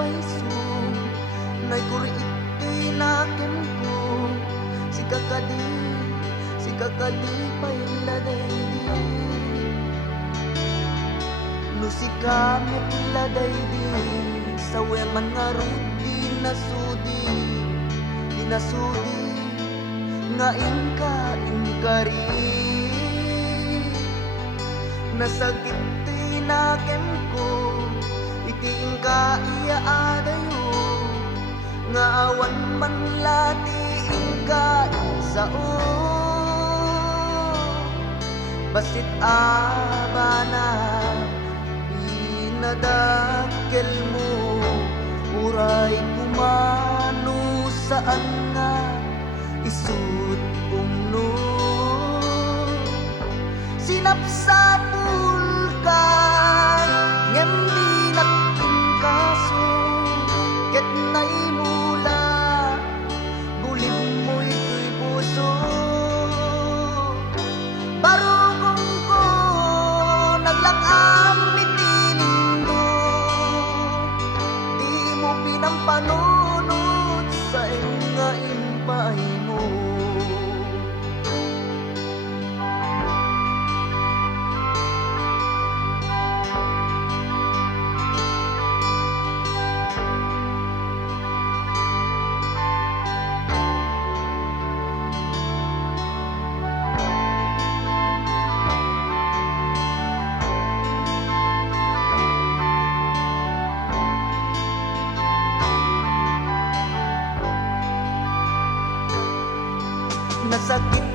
paiso Nay kuriiti nakin ko Si kakadi pailaday di No si kamit laday di Sa weman nga rudi Dinasudi Nga inkari Nasagit tinakem ko Iti ingka iya adayo Nga awan man lati ingka sao Basit abana Pinadakkel mo Uray kumano saan nga Isut umno Sinapsapul ka Ngem di nagtingkaso Ket nay mula Bulim mo ito'y puso Barugong ko Naglangam itinindo Di mo pinampanunod Sa nga impay mo Nasakit